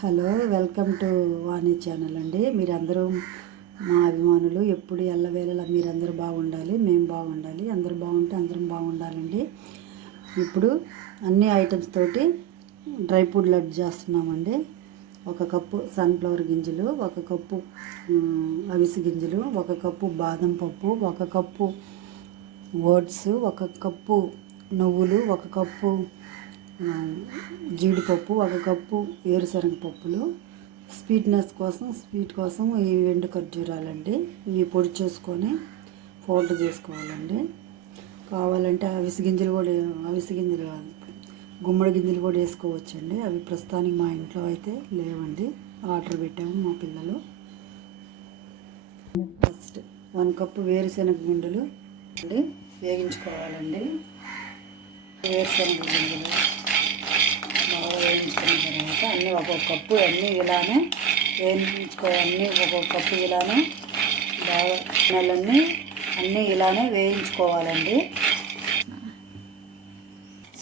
Hello, welcome to Vani channel అండి. మీరందరూ మా అభిమానులు. ఎప్పుడు ఎల్లవేళలా మీరందరూ బాగుండాలి, మేము బాగుండాలి, అందరూ బాగుంటే అందరం బాగుండాలండి. ఇప్పుడు అన్ని ఐటమ్స్ తోటి డ్రై ఫ్రూట్ లడ్డు చేస్తున్నామండి. 1 కప్పు సన్ఫ్లవర్ గింజలు, 1 కప్పు అవిసె గింజలు, 1 కప్పు బాదం పప్పు, 1 కప్పు ఓట్స్, 1 కప్పు నువ్వులు, 1 కప్పు జీడిపప్పు, 1 కప్పు వేరుశనగ పప్పులు, స్వీట్ కోసం ఈ ఎండు ఖర్జూరాలండి. ఇవి పొడి చేసుకొని పౌడర్ చేసుకోవాలండి. కావాలంటే అవిసె గింజలు గుమ్మడి గింజలు కూడా వేసుకోవచ్చండి. అవి ప్రస్తుతానికి మా ఇంట్లో అయితే లేవండి, ఆర్డర్ పెట్టాము మా పిల్లలు. ఫస్ట్ 1 కప్పు వేరుశనగ గుండెలు అండి వేగించుకోవాలండి. వేరుశనగ గింజలు బాగా వేయించుకున్న తర్వాత అన్నీ 1 కప్పు అన్నీ ఇలానే వేయించుకోవాలి. అన్నీ 1 కప్పు ఇలానే బాగా అన్నీ ఇలానే వేయించుకోవాలండి.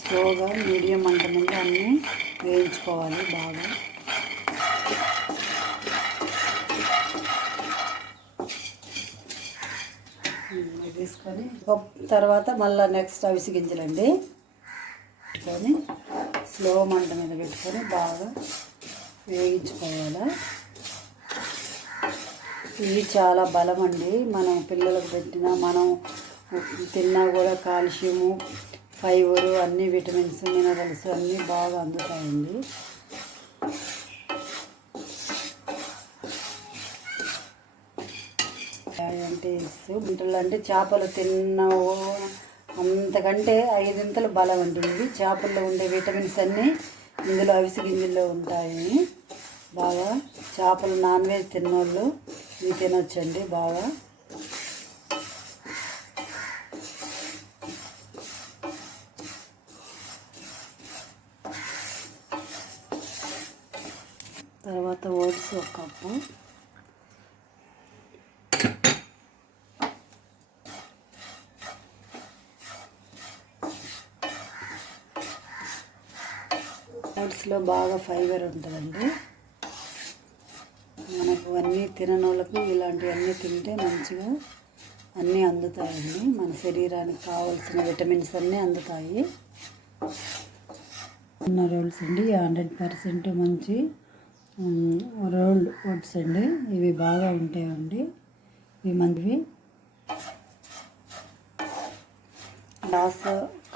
స్లోగా మీడియం మంట మీద అన్నీ వేయించుకోవాలి బాగా. తీసుకొని తర్వాత మళ్ళీ నెక్స్ట్ అవిసె గింజలండి పెట్టుకొని స్లో మంట మీద పెట్టుకొని బాగా వేయించుకోవాలి. ఇవి చాలా బలం అండి. మనం పిల్లలకు పెట్టినా మనం తిన్నా కూడా కాల్షియము, ఫైబరు, అన్ని విటమిన్స్, మినరల్స్ అన్నీ బాగా అందుతాయండి. బిడ్డలు అంటే చేపలు తిన్నావు అంతకంటే 5 బలం అండి. ఇవి చేపల్లో ఉండే విటమిన్స్ అన్నీ ఇందులో అవిసె గింజల్లో ఉంటాయి. బాగా చేపలు నాన్ వెజ్ తిన్నోళ్ళు ఇవి తినొచ్చండి బాగా. తర్వాత ఓట్స్ 1 కప్పు, ఓట్స్లో బాగా ఫైబర్ ఉంటుందండి. మనకు అన్నీ తిననోళ్ళకు ఇలాంటివన్నీ తింటే మంచిగా అన్నీ అందుతాయండి. మన శరీరానికి కావాల్సిన విటమిన్స్ అన్నీ అందుతాయి. రోల్స్ అండి 100% మంచి రోల్డ్ ఓట్స్ అండి. ఇవి బాగా ఉంటాయండి. ఇవి మంచివి. లాస్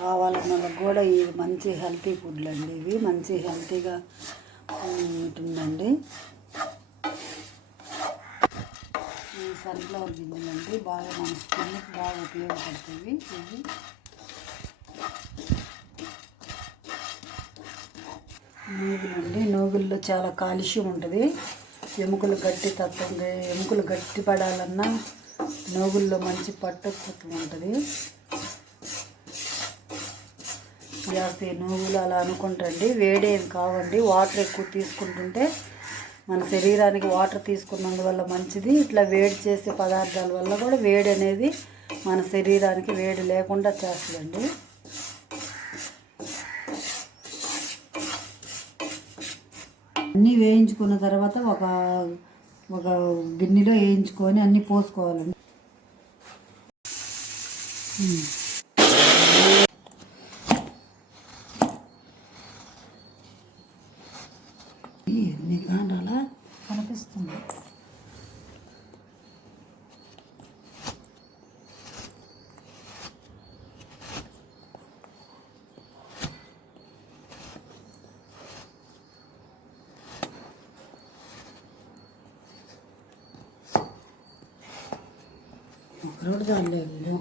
కావాలన్న వాళ్ళకి కూడా ఇవి మంచి హెల్తీ ఫుడ్లు అండి. ఇవి మంచి హెల్తీగా ఉంటుందండి. సన్ఫ్లవర్ గింజలు అండి బాగా మన స్కిన్కి బాగా ఉపయోగపడుతుంది. ఇవి నూగులండి. నూగుల్లో చాలా కాల్షియం ఉంటుంది. ఎముకలు గట్టి పడాలన్నా నూగుల్లో మంచి పట్టుకుతూ ఉంటుంది. జాస్తి నూగులు అలా అనుకుంటండి, వేడేం కావండి. వాటర్ ఎక్కువ తీసుకుంటుంటే మన శరీరానికి వాటర్ తీసుకున్నందువల్ల మంచిది. ఇట్లా వేడి చేసే పదార్థాల వల్ల కూడా వేడి అనేది మన శరీరానికి వేడి లేకుండా చేస్తుందండి. అన్నీ వేయించుకున్న తర్వాత ఒక గిన్నెలో వేయించుకొని అన్నీ పోసుకోవాలండి. ఎన్ని కాండాలా కనిపిస్తుంది. ఒకరోజు చాలేదు.